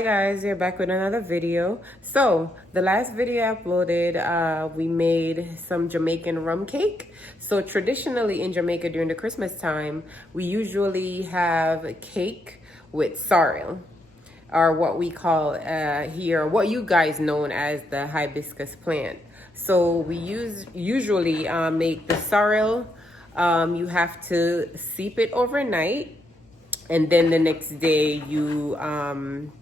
Hi guys, you're back with another video. So the last video I uploaded, we made some Jamaican rum cake. So traditionally in Jamaica during the Christmas time, we usually have cake with sorrel, or what we call here, what you guys know as the hibiscus plant. So we usually make the sorrel. You have to steep it overnight, and then the next day you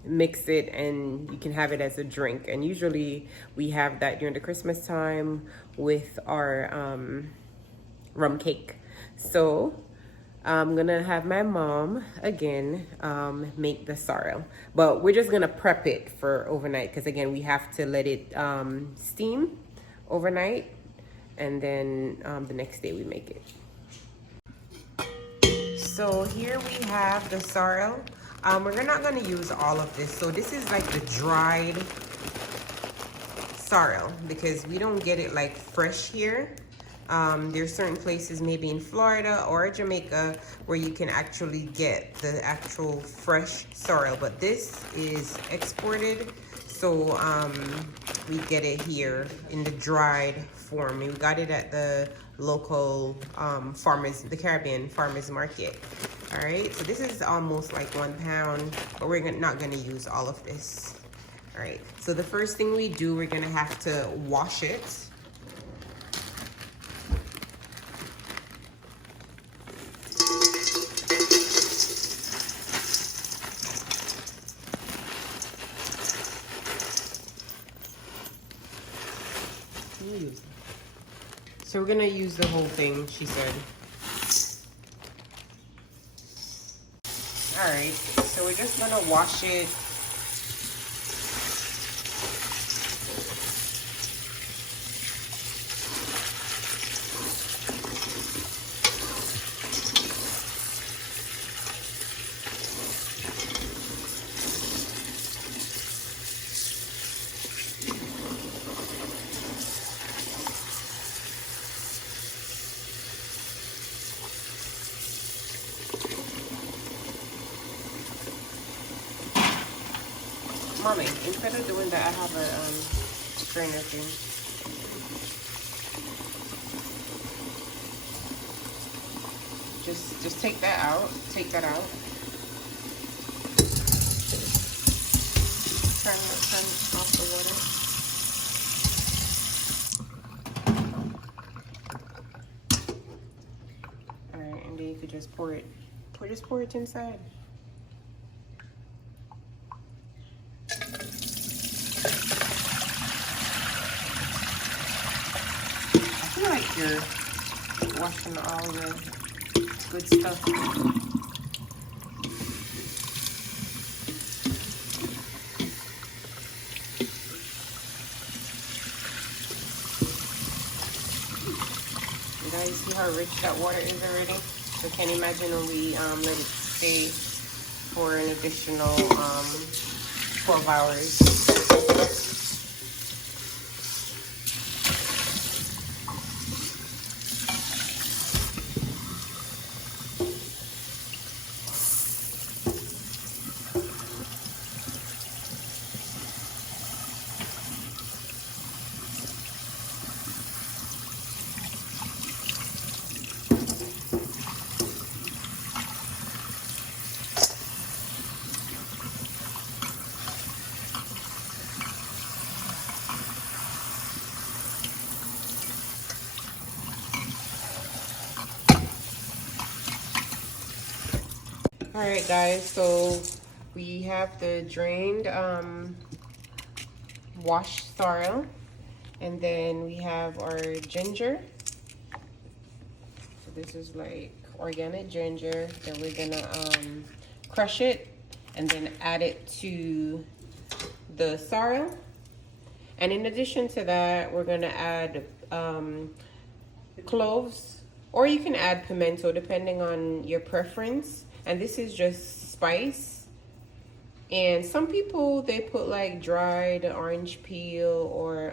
mix it and you can have it as a drink. And usually we have that during the Christmas time with our rum cake. So I'm gonna have my mom again make the sorrel, but we're just gonna prep it for overnight because again we have to let it steam overnight, and then the next day we make it. So here we have the sorrel. We're not gonna use all of this. So this is like the dried sorrel because we don't get it like fresh here. There's certain places maybe in Florida or Jamaica where you can actually get the actual fresh sorrel, but this is exported. So we get it here in the dried form. We got it at the local the Caribbean farmers market. All right, so this is almost like 1 pound, but we're not gonna use all of this. All right, so the first thing we do, we're gonna have to wash it. So we're gonna use the whole thing, she said. All right, so we're just gonna wash it. Mommy, instead of doing that, I have a strainer thing. Just take that out. Take that out. Turn off the water. All right, and then you could just pour it. Just pour it inside. Like you're washing all the good stuff. You guys see how rich that water is already? So can you imagine when we let it stay for an additional 12 hours? All right, guys, so we have the drained washed sorrel, and then we have our ginger. So this is like organic ginger. Then we're gonna crush it and then add it to the sorrel. And in addition to that, we're gonna add cloves, or you can add pimento depending on your preference. And this is just spice. And some people, they put like dried orange peel or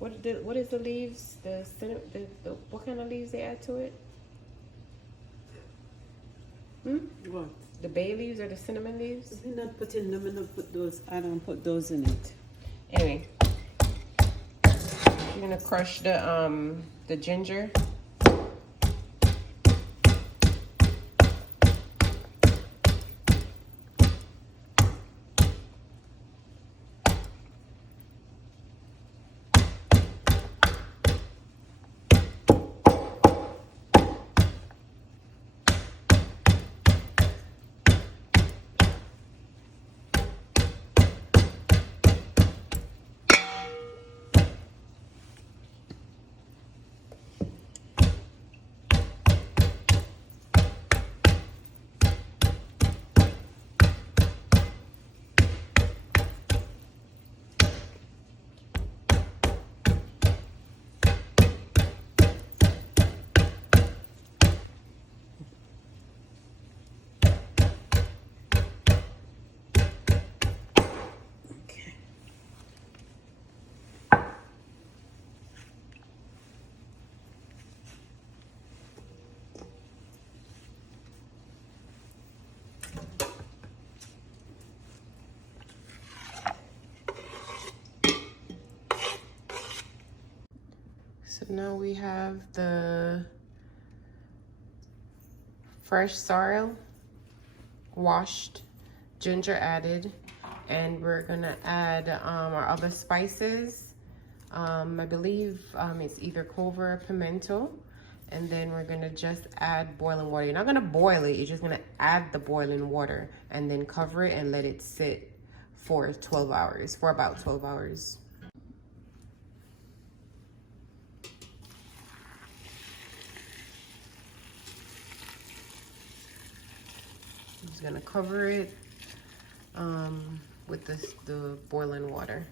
what is the leaves? The what kind of leaves they add to it? What? The bay leaves or the cinnamon leaves? I'm not putting them, I'm not put those, I don't put those in it. Anyway, you're gonna crush the ginger. So now we have the fresh sorrel, washed, ginger added, and we're gonna add our other spices. I believe it's either clover or pimento. And then we're gonna just add boiling water. You're not gonna boil it, you're just gonna add the boiling water and then cover it and let it sit for 12 hours, for about 12 hours. I'm just gonna cover it with the boiling water.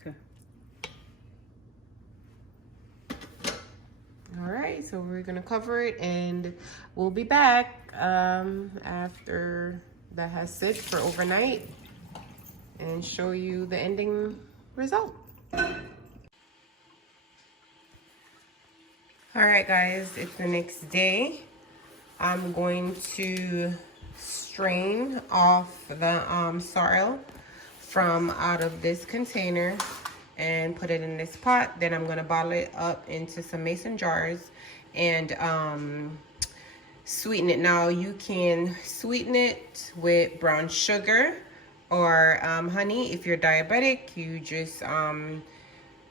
Okay. All right, so we're gonna cover it and we'll be back after that has sit for overnight and show you the ending result. All right, guys, it's the next day. I'm going to strain off the sorrel from out of this container and put it in this pot. Then I'm gonna bottle it up into some mason jars and sweeten it. Now you can sweeten it with brown sugar or honey. If you're diabetic, you just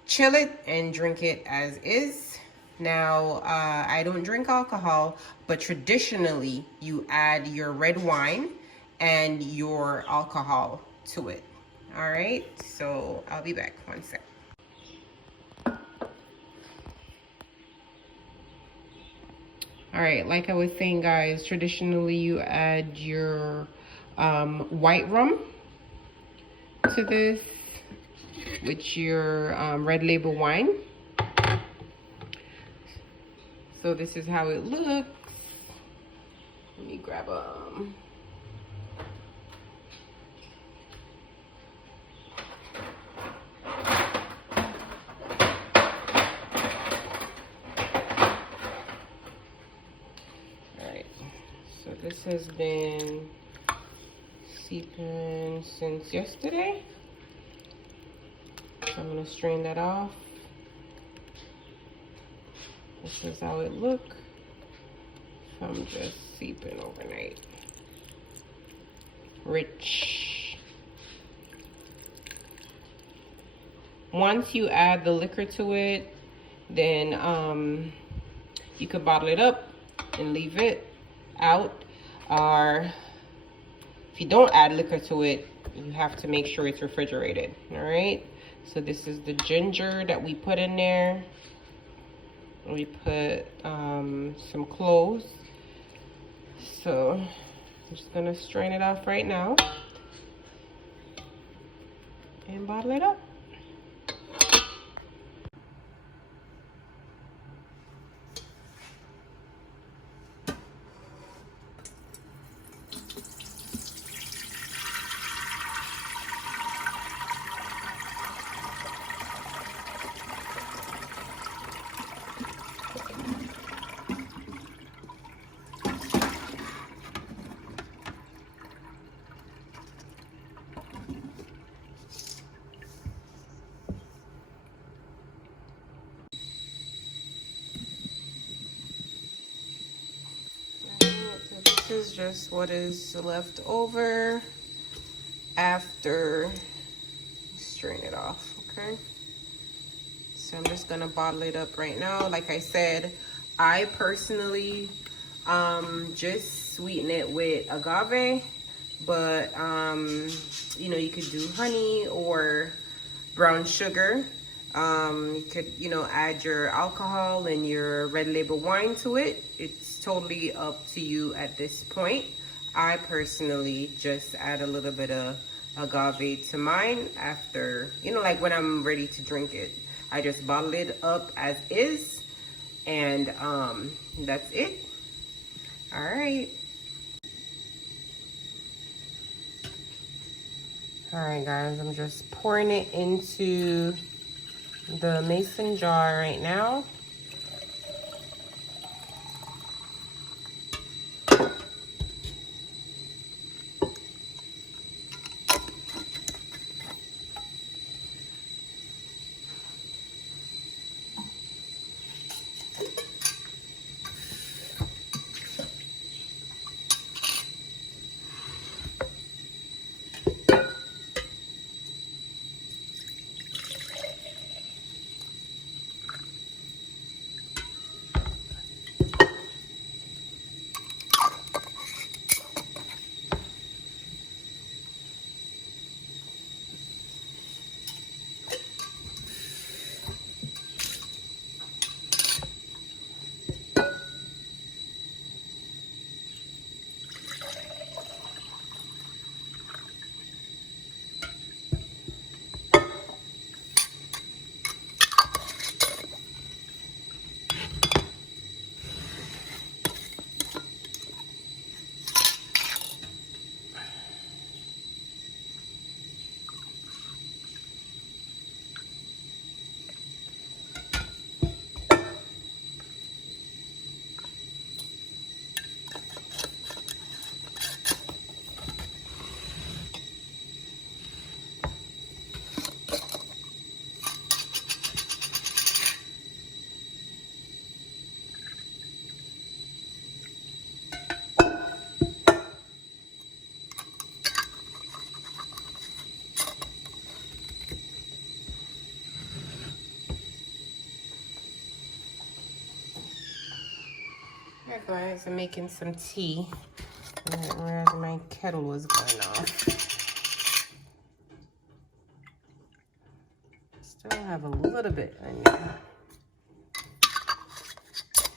chill it and drink it as is. Now, I don't drink alcohol, but traditionally you add your red wine and your alcohol to it. All right, so I'll be back, one sec. All right, like I was saying, guys, traditionally you add your white rum to this with your red label wine. So this is how it looks. Let me grab so this has been seeping since yesterday. So I'm gonna strain that off. This is how it looks from just seeping overnight. Rich. Once you add the liquor to it, then you could bottle it up and leave it out. Or if you don't add liquor to it, you have to make sure it's refrigerated. All right, so this is the ginger that we put in there. We put some cloves. So I'm just gonna strain it off right now and bottle it up. This is just what is left over after you strain it off, okay? So I'm just gonna bottle it up right now. Like I said, I personally just sweeten it with agave, but you know, you could do honey or brown sugar. You could, you know, add your alcohol and your red label wine to it. It's totally up to you at this point. I personally just add a little bit of agave to mine after, you know, like when I'm ready to drink it. I just bottle it up as is, and that's it. All right. All right, guys, I'm just pouring it into the mason jar right now. Alright, guys, I'm making some tea. I didn't realize my kettle was going off. Still have a little bit in there. Just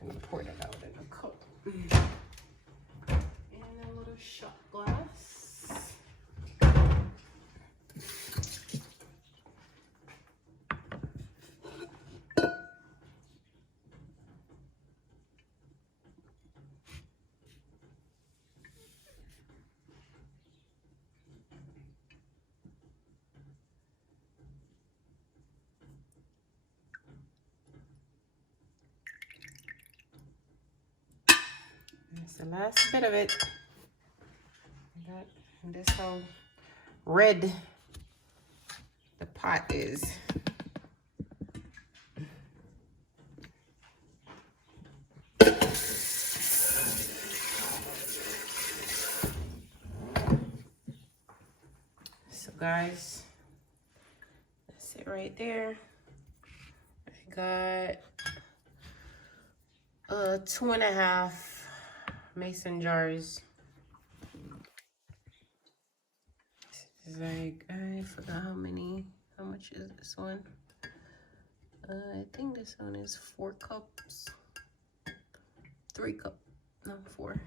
gonna pour it out in a cup. And a little shot glass. That's the last bit of it. This how red the pot is. So guys, that's it right there. I got 2.5 mason jars. This is like, I forgot how much is this one? I think this one is 4 cups. 3 cups, no, 4.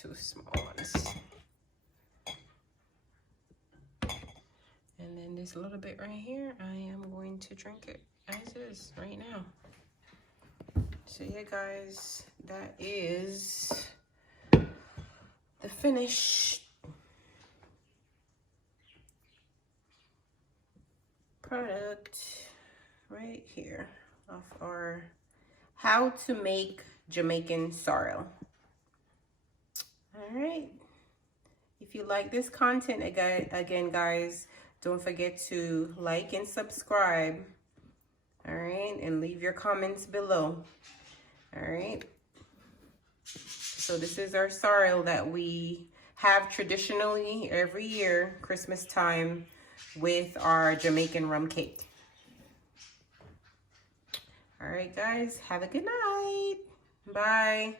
2 small ones. And then this little bit right here, I am going to drink it as is right now. So yeah, guys, that is the finished product right here of our how to make Jamaican sorrel. All right. If you like this content, again, guys, don't forget to like and subscribe. All right, and leave your comments below. All right. So this is our sorrel that we have traditionally every year, Christmas time, with our Jamaican rum cake. All right, guys, have a good night. Bye.